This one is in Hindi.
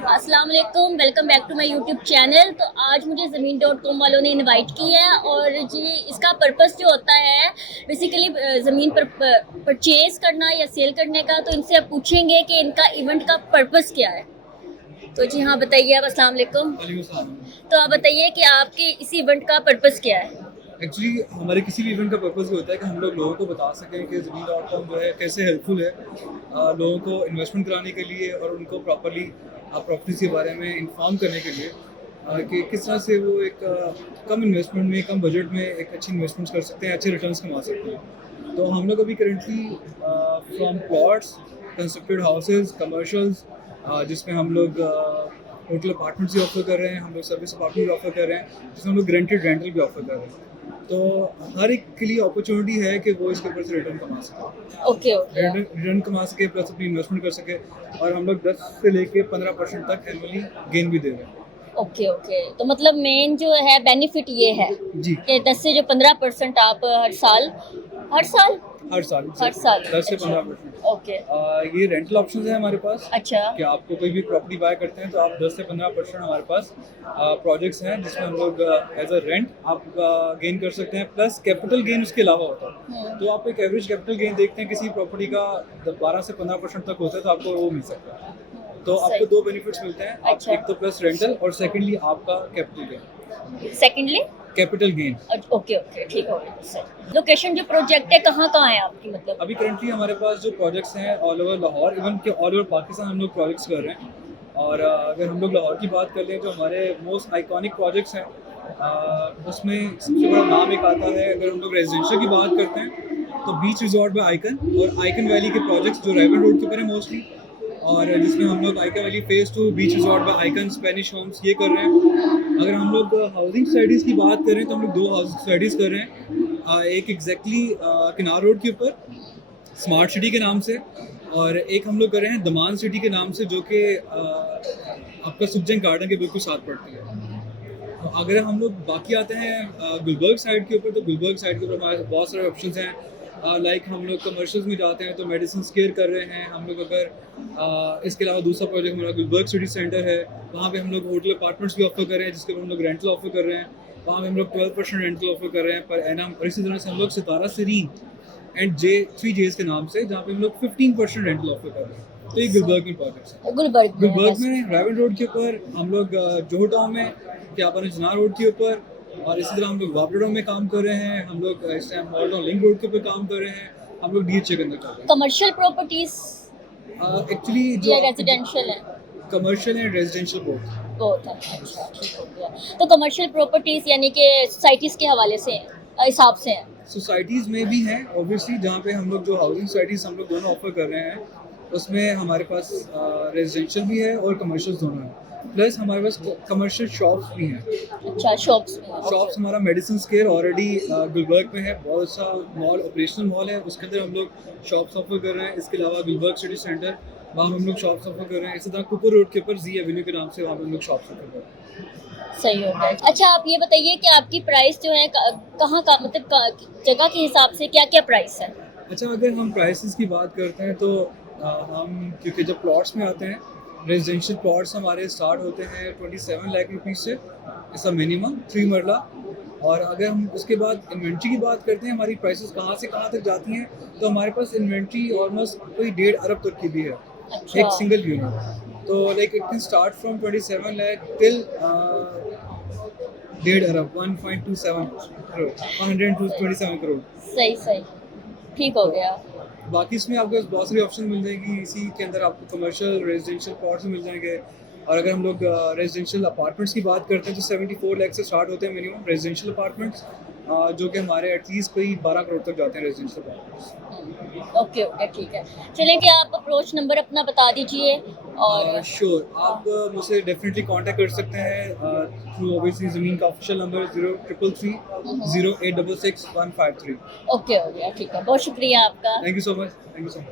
अस्सलाम वालेकुम, welcome back to my YouTube channel. तो आज मुझे ज़मीन.com वालों ने इनवाइट किया है और जी इसका पर्पस जो होता है बेसिकली ज़मीन पर परचेज़ करना या सेल करने का। तो इनसे आप पूछेंगे कि इनका इवेंट का पर्पस क्या है। तो जी हाँ बताइए आप। अस्सलाम वालेकुम। तो आप बताइए कि आपके इस इवेंट का पर्पस क्या है। एक्चुअली हमारे किसी भी इवेंट का पर्पस ये होता है कि हम लोग लोगों को बता सकें कि ज़मीन.com जो है कैसे हेल्पफुल है लोगों को इन्वेस्टमेंट कराने के लिए और उनको प्रॉपर्ली प्रॉपर्टीज़ के बारे में इंफॉर्म करने के लिए कि किस तरह से वो एक कम इन्वेस्टमेंट में कम बजट में एक अच्छी इन्वेस्टमेंट्स कर सकते हैं, अच्छे रिटर्न्स कमा सकते हैं। तो हम लोग अभी currently from plots, constructed houses, commercials, जिसमें हम लोग होटल अपार्टमेंट्स भी ऑफर कर रहे हैं, हम लोग सर्विस अपार्टमेंट भी ऑफर कर रहे हैं, जिसमें हम लोग रेंटेड रेंटल भी ऑफर कर रहे हैं। तो हर एक के लिए अपॉर्चुनिटी है कि वो इसके ऊपर से रिटर्न कमा सके, ओके ओके रिटर्न कमा सके प्लस अपनी इन्वेस्टमेंट कर सके। और हम लोग 10 से लेके 15% तक एनुअली गेन भी दे रहे हैं। Okay okay. तो मतलब मेन जो है बेनिफिट ये है जी, कि 10 से जो 15% आप हर साल हर साल हर साल हर साल 10 से अच्छा 15%। ओके ये रेंटल ऑप्शंस है हमारे पास अच्छा कि आपको कोई भी प्रॉपर्टी बाय करते हैं तो आप 10 से 15% हमारे पास प्रोजेक्ट्स हैं जिसमें हम लोग एज अ रेंट आप गेन कर सकते हैं, प्लस कैपिटल गेन उसके अलावा होता है। तो आप एक एवरेज कैपिटल गेन देखते हैं किसी प्रॉपर्टी का, जब 12 से 15% तक होता है तो आपको वो मिल सकता है। तो आपको दो बेनिफिट्स मिलते हैं, अच्छा। एक तो प्लस रेंटल और सेकेंडली आपका capital gain. Secondly capital gain okay okay ठीक हो गया सर। लोकेशन जो प्रोजेक्ट है कहाँ कहाँ है आपकी मतलब। अभी करंटली हमारे पास जो प्रोजेक्ट्स हैं ऑल ओवर लाहौर, इवन के ऑल ओवर पाकिस्तान हम लोग प्रोजेक्ट्स कर रहे हैं। और अगर हम लोग लाहौर की बात कर लें जो हमारे मोस्ट आइकॉनिक प्रोजेक्ट्स हैं, उसमें सबसे बड़ा नाम एक आता है। अगर हम लोग रेजिडेंशियल की बात करते हैं तो बीच रिजॉर्ट बाय आइकन और आइकन वैली के प्रोजेक्ट्स जो रेवन रोड के ऊपर है मोस्टली, और जिसमें हम लोग Icon Valley phase 2, beach resort by Icon, Spanish homes ये कर रहे हैं। अगर हम लोग हाउसिंग सोसाइटीज़ की बात करें तो हम लोग 2 हाउसिंग सोसाइटीज़ कर रहे हैं। एक एग्जैक्टली किनार रोड के ऊपर स्मार्ट सिटी के नाम से, और एक हम लोग कर रहे हैं दमान सिटी के नाम से, जो कि आपका सुखजंग गार्डन के बिल्कुल साथ पड़ती है। तो अगर हम लोग बाकी आते हैं गुलबर्ग साइड के ऊपर, तो गुलबर्ग साइड के ऊपर हमारे पास बहुत सारे ऑप्शंस हैं। लाइक हम लोग कमर्शियल्स में जाते हैं तो मेडिसिन केयर कर रहे हैं हम लोग। अगर इसके अलावा दूसरा प्रोजेक्ट हमारा गुलबर्ग सिटी सेंटर है, वहाँ पे हम लोग होटल अपार्टमेंट्स भी ऑफर कर रहे हैं, जिसके ऊपर हम लोग रेंटल ऑफर कर रहे हैं। वहाँ पे हम लोग 12% रेंटल ऑफर कर रहे हैं पर एनम। और इसी तरह से हम लोग सितारा सीरीन एंड J3 के नाम से, जहाँ पे हम लोग 15% रेंटल ऑफर कर रहे हैं। तो ये गुलबर्ग में प्रोजेक्ट्स हैं। गुलबर्ग में रेवन रोड के ऊपर, हम लोग जोहर टाउन में क्या जना रोड के ऊपर, और इसी तरह हम लोग वापडा में काम कर रहे हैं। हम लोग इस time mall town link road के ऊपर काम कर रहे हैं। हम लोग DHA के अंदर कर रहे कमर्शियल प्रॉपर्टीज हैं। एक्चुअली या जो रेजिडेंशियल है। Commercial and residential both. बहुत अच्छा ठीक हो गया। तो कमर्शियल प्रॉपर्टीज यानी कि सोसाइटीज के हवाले से हिसाब से हैं। सोसाइटीज़ में भी हैं ऑब्वियसली, जहाँ पे हम लोग जो हाउसिंग सोसाइटीज़ हम लोग दोनों ऑफर कर रहे हैं, उसमें हमारे पास रेजिडेंशियल भी है और कमर्शियल दोनों है। प्लस हमारे पास कमर्शियल शॉप्स भी हैं। अच्छा शॉप्स में शॉप्स हमारा मेडिसिन केयर ऑलरेडी गुलबर्ग में है, बहुत सा मॉल ऑपरेशनल मॉल है, उसके अंदर हम लोग शॉप्स ऑफर कर रहे हैं। इसके अलावा गुलबर्ग सिटी सेंटर, वहाँ हम लोग शॉप्स ऑफर कर रहे हैं। इसी तरह कुपर रोड के ऊपर जी एवेन्यू के नाम से वहाँ पर हम लोग शॉप्स ऑफर कर रहे हैं। सही हो गया। अच्छा आप ये बताइए कि आपकी प्राइस जो है कहाँ का मतलब जगह के हिसाब से क्या क्या प्राइस है। अच्छा, अगर हम प्राइसेस की बात करते हैं तो हम, क्योंकि जब प्लॉट्स में आते हैं, रेजिडेंशियल प्लॉट्स हमारे स्टार्ट होते हैं 27 लाख रुपीज़ से, इसका मिनिमम 3 मरला। और अगर हम उसके बाद इन्वेंट्री की बात करते हैं, हमारी प्राइसेस कहाँ से कहाँ तक जाती हैं, तो हमारे पास इन्वेंट्री ऑलमोस्ट कोई 1.5 अरब तक की भी है। अच्छा। एक सिंगल यूनिट। तो like it can start from 27 lakh till 1.5 अरब, 1.27 करोड़, 127 करोड़। सही सही ठीक हो गया। बाकी इसमें आपको बहुत सारी ऑप्शन मिल जाएगी। इसी के अंदर आपको कमर्शियल रेजिडेंशियल प्लॉट्स मिल जाएंगे। और अगर हम लोग रेजिडेंशियल अपार्टमेंट्स की बात करते हैं तो 74 लाख से स्टार्ट होते हैं मिनिमम रेजिडेंशियल अपार्टमेंट्स, जो कि हमारे एटलीस्ट कोई 12 करोड़ तक जाते हैं रेजिडेंशियल अपार्टमेंट्स। ओके ओके ठीक है। चलिए कि आप अप्रोच नंबर अपना बता दीजिए। और श्योर, आप मुझसे डेफिनेटली कांटेक्ट कर सकते हैं थ्रू ऑब्वियसली ज़मीन का ऑफिशियल नंबर 0333 0866 153। ओके हो गया ठीक है। बहुत शुक्रिया आपका। Thank you so much. Thank you so much.